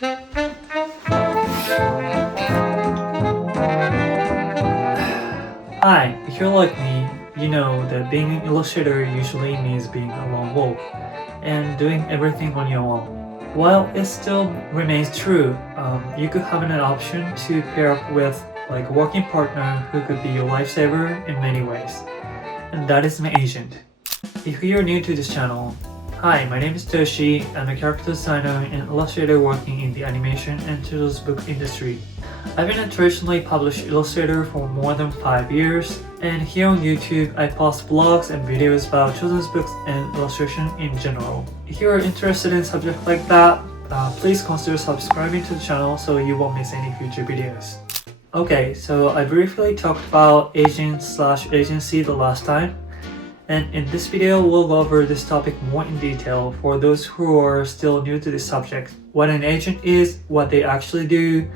Hi, if you're like me, you know that being an illustrator usually means being a lone wolf and doing everything on your own. While it still remains true, you could have an option to pair up with like a working partner who could be your lifesaver in many ways, and that is an agent. If you're new to this channel, hi, my name is Toshi. I'm a character designer and illustrator working in the animation and children's book industry. I've been a traditionally published illustrator for more than 5 years, and here on YouTube I post blogs and videos about children's books and illustration in general. If you're interested in subjects like that, please consider subscribing to the channel so you won't miss any future videos. Okay, so I briefly talked about agent/agency the last time, and in this video we'll go over this topic more in detail for those who are still new to this subject. What an agent is, what they actually do.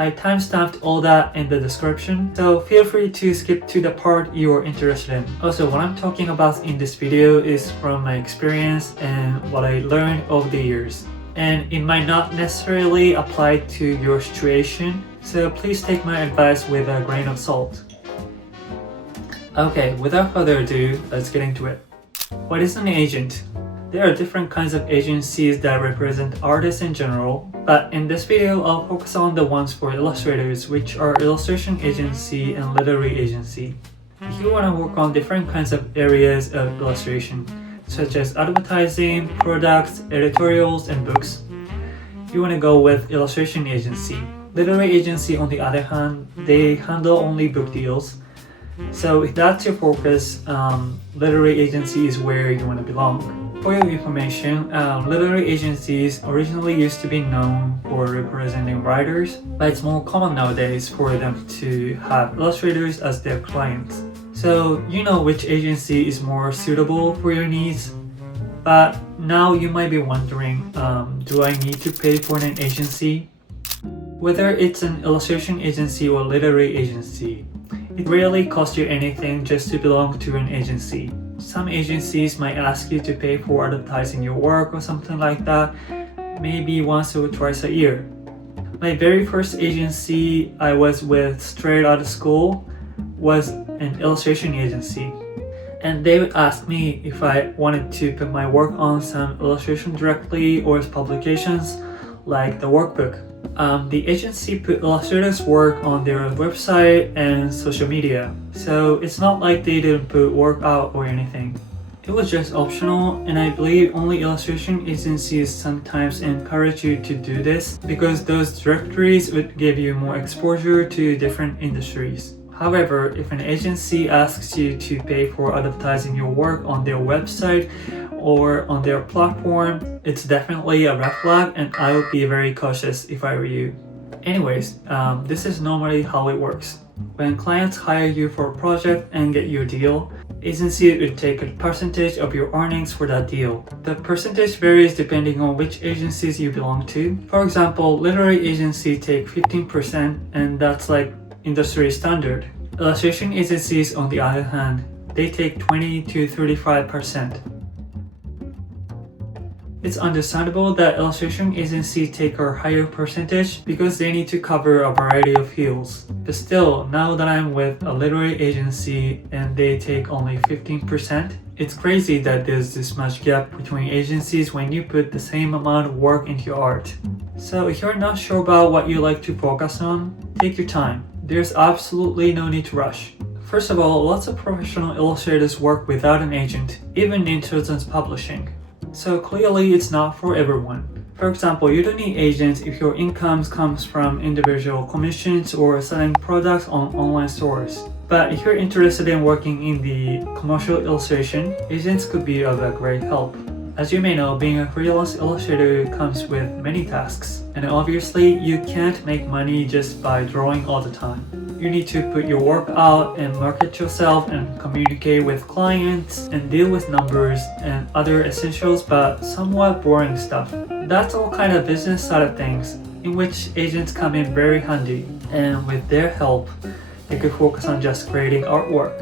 I timestamped all that in the description, so feel free to skip to the part you are interested in. Also, what I'm talking about in this video is from my experience and what I learned over the years. And it might not necessarily apply to your situation, so please take my advice with a grain of salt. Okay, without further ado, let's get into it. What is an agent? There are different kinds of agencies that represent artists in general, but in this video I'll focus on the ones for illustrators, which are illustration agency and literary agency. If you want to work on different kinds of areas of illustration, such as advertising, products, editorials, and books, you want to go with illustration agency. Literary agency, on the other hand, they handle only book deals. So if that's your focus, literary agency is where you want to belong. For your information, literary agencies originally used to be known for representing writers, but it's more common nowadays for them to have illustrators as their clients. So you know which agency is more suitable for your needs. But now you might be wondering, do I need to pay for an agency? Whether it's an illustration agency or literary agency, it rarely costs you anything just to belong to an agency. Some agencies might ask you to pay for advertising your work or something like that, maybe once or twice a year. My very first agency I was with straight out of school was an illustration agency, and they would ask me if I wanted to put my work on some illustration directly or as publications like the workbook. The agency put illustrators' work on their website and social media, so it's not like they didn't put work out or anything. It was just optional, and I believe only illustration agencies sometimes encourage you to do this because those directories would give you more exposure to different industries. However, if an agency asks you to pay for advertising your work on their website or on their platform, it's definitely a red flag, and I would be very cautious if I were you. Anyways, this is normally how it works. When clients hire you for a project and get you a deal, agency would take a percentage of your earnings for that deal. The percentage varies depending on which agencies you belong to. For example, literary agencies take 15%, and that's like industry standard. Illustration agencies, on the other hand, they take 20 to 35%. It's understandable that illustration agencies take a higher percentage because they need to cover a variety of fields. But still, now that I'm with a literary agency and they take only 15%, it's crazy that there's this much gap between agencies when you put the same amount of work into your art. So if you're not sure about what you like to focus on, take your time. There's absolutely no need to rush. First of all, lots of professional illustrators work without an agent, even in children's publishing. So clearly it's not for everyone. For example, you don't need agents if your income comes from individual commissions or selling products on online stores. But if you're interested in working in the commercial illustration, agents could be of a great help. As you may know, being a freelance illustrator comes with many tasks, and obviously you can't make money just by drawing all the time. You need to put your work out and market yourself and communicate with clients and deal with numbers and other essentials but somewhat boring stuff. That's all kind of business side of things, in which agents come in very handy, and with their help, they could focus on just creating artwork.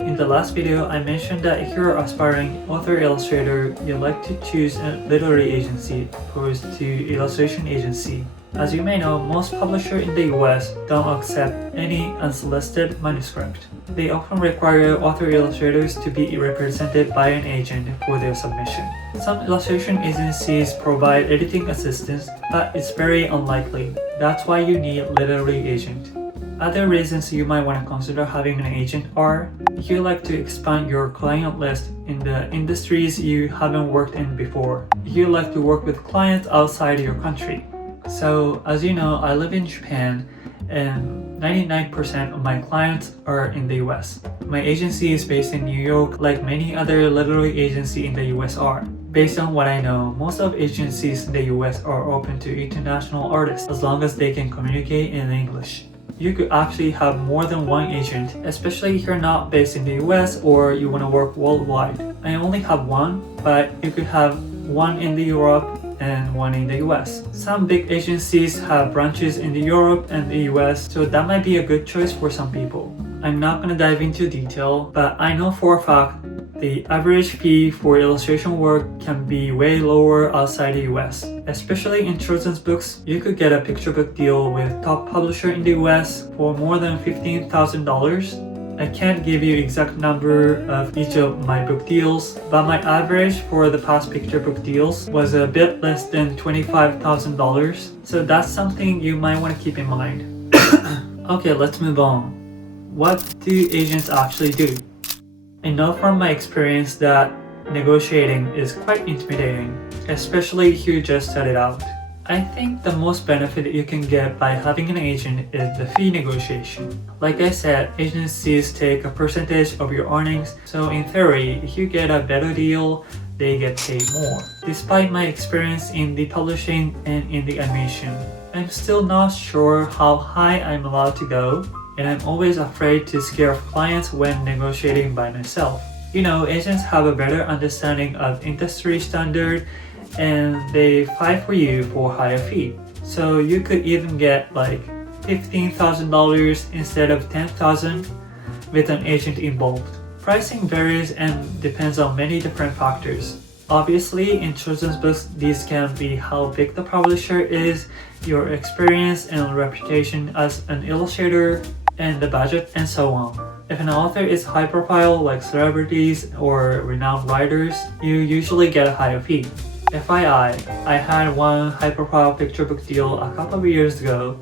In In the last video, I mentioned that if you're an aspiring author-illustrator, you like to choose a literary agency opposed to illustration agency. As you may know, most publishers in the US don't accept any unsolicited manuscript. They often require author-illustrators to be represented by an agent for their submission. Some illustration agencies provide editing assistance, but it's very unlikely. That's why you need a literary agent. Other reasons you might want to consider having an agent are if you like to expand your client list in the industries you haven't worked in before. If you like to work with clients outside your country. So, as you know, I live in Japan and 99% of my clients are in the US. My agency is based in New York like many other literary agencies in the US are. Based on what I know, most of agencies in the US are open to international artists as long as they can communicate in English. You could actually have more than one agent, especially if you're not based in the US or you want to work worldwide. I only have one, but you could have one in the Europe and one in the US. Some big agencies have branches in the Europe and the US, so that might be a good choice for some people. I'm not going to dive into detail, but I know for a fact the average fee for illustration work can be way lower outside the US. Especially in children's books, you could get a picture book deal with top publisher in the US for more than $15,000. I can't give you exact number of each of my book deals, but my average for the past picture book deals was a bit less than $25,000, so that's something you might want to keep in mind. Okay, let's move on. What do agents actually do? I know from my experience that negotiating is quite intimidating, especially if you just started out. I think the most benefit you can get by having an agent is the fee negotiation. Like I said, agencies take a percentage of your earnings, so in theory, if you get a better deal, they get paid more. Despite my experience in the publishing and in the animation, I'm still not sure how high I'm allowed to go, and I'm always afraid to scare off clients when negotiating by myself. You know, agents have a better understanding of industry standard and they fight for you for a higher fee. So you could even get like $15,000 instead of $10,000 with an agent involved. Pricing varies and depends on many different factors. Obviously, in children's books, these can be how big the publisher is, your experience and reputation as an illustrator, and the budget, and so on. If an author is high profile like celebrities or renowned writers, you usually get a higher fee. FYI, I had one high profile picture book deal a couple of years ago.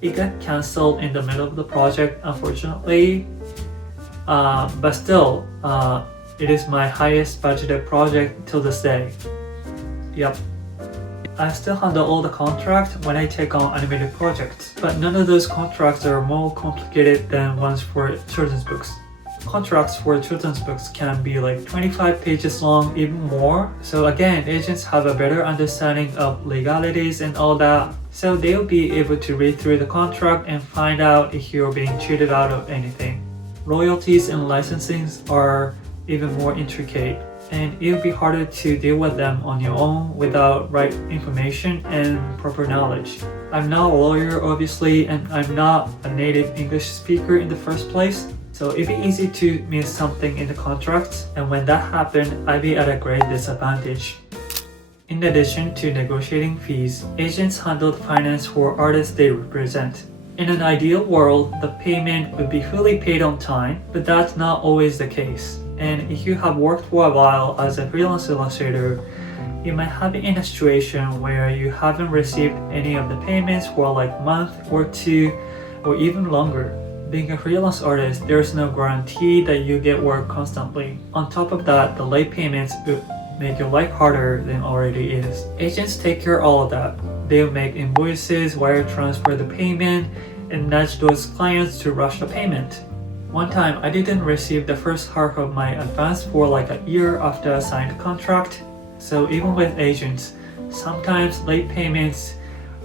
It got cancelled in the middle of the project, unfortunately, but still, it is my highest budgeted project till this day. Yep. I still handle all the contracts when I take on animated projects, but none of those contracts are more complicated than ones for children's books. Contracts for children's books can be like 25 pages long, even more. So again, agents have a better understanding of legalities and all that, so they'll be able to read through the contract and find out if you're being cheated out of anything. Royalties and licensing are even more intricate, and it'll be harder to deal with them on your own without right information and proper knowledge. I'm not a lawyer obviously, and I'm not a native English speaker in the first place, so it'd be easy to miss something in the contracts, and when that happened, I'd be at a great disadvantage. In addition to negotiating fees, agents handle the finance for artists they represent. In an ideal world, the payment would be fully paid on time, but that's not always the case. And if you have worked for a while as a freelance illustrator, you might have been in a situation where you haven't received any of the payments for like a month or two or even longer. Being a freelance artist, there's no guarantee that you get work constantly. On top of that, the late payments would make your life harder than already is. Agents take care of all of that. They'll make invoices, wire transfer the payment, and nudge those clients to rush the payment. One time, I didn't receive the first half of my advance for like a year after I signed the contract. So even with agents, sometimes late payments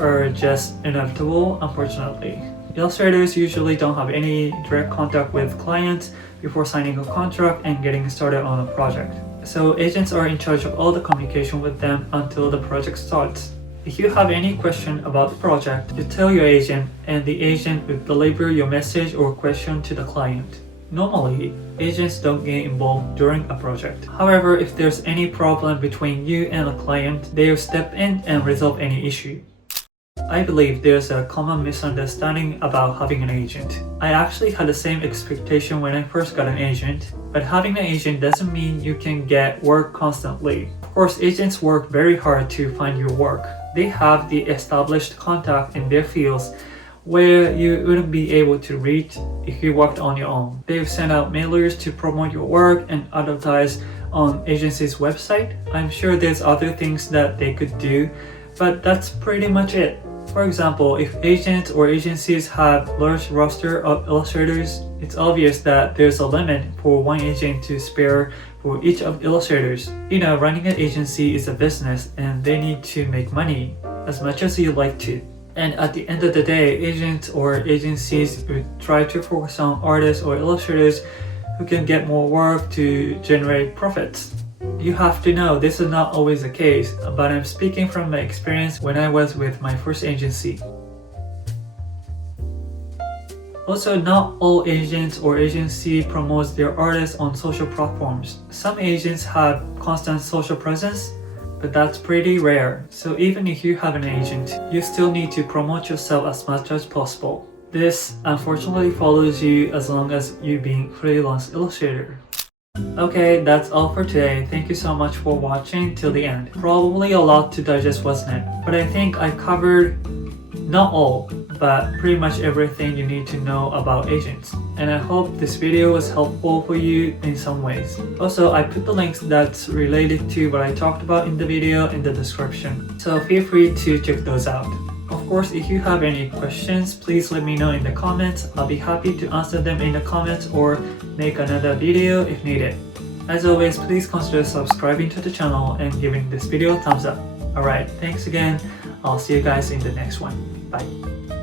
are just inevitable, unfortunately. Illustrators usually don't have any direct contact with clients before signing a contract and getting started on a project. So agents are in charge of all the communication with them until the project starts. If you have any question about the project, you tell your agent and the agent will deliver your message or question to the client. Normally, agents don't get involved during a project. However, if there's any problem between you and a client, they'll step in and resolve any issue. I believe there's a common misunderstanding about having an agent. I actually had the same expectation when I first got an agent, but having an agent doesn't mean you can get work constantly. Of course, agents work very hard to find your work. They have the established contact in their fields where you wouldn't be able to reach if you worked on your own. They've sent out mailers to promote your work and advertise on agency's website. I'm sure there's other things that they could do, but that's pretty much it. For example, if agents or agencies have large roster of illustrators, it's obvious that there's a limit for one agent to spare for each of illustrators. You know, running an agency is a business and they need to make money as much as you like to. And at the end of the day, agents or agencies would try to focus on artists or illustrators who can get more work to generate profits. You have to know this is not always the case, but I'm speaking from my experience when I was with my first agency. Also, not all agents or agency promotes their artists on social platforms. Some agents have constant social presence, but that's pretty rare. So even if you have an agent, you still need to promote yourself as much as possible. This unfortunately follows you as long as you being freelance illustrator. Okay, that's all for today. Thank you so much for watching till the end. Probably a lot to digest, wasn't it? But I think I covered not all, but pretty much everything you need to know about agents. And I hope this video was helpful for you in some ways. Also, I put the links that's related to what I talked about in the video in the description. So feel free to check those out. Of course, if you have any questions, please let me know in the comments. I'll be happy to answer them in the comments or make another video if needed. As always, please consider subscribing to the channel and giving this video a thumbs up. Alright, thanks again. I'll see you guys in the next one. Bye.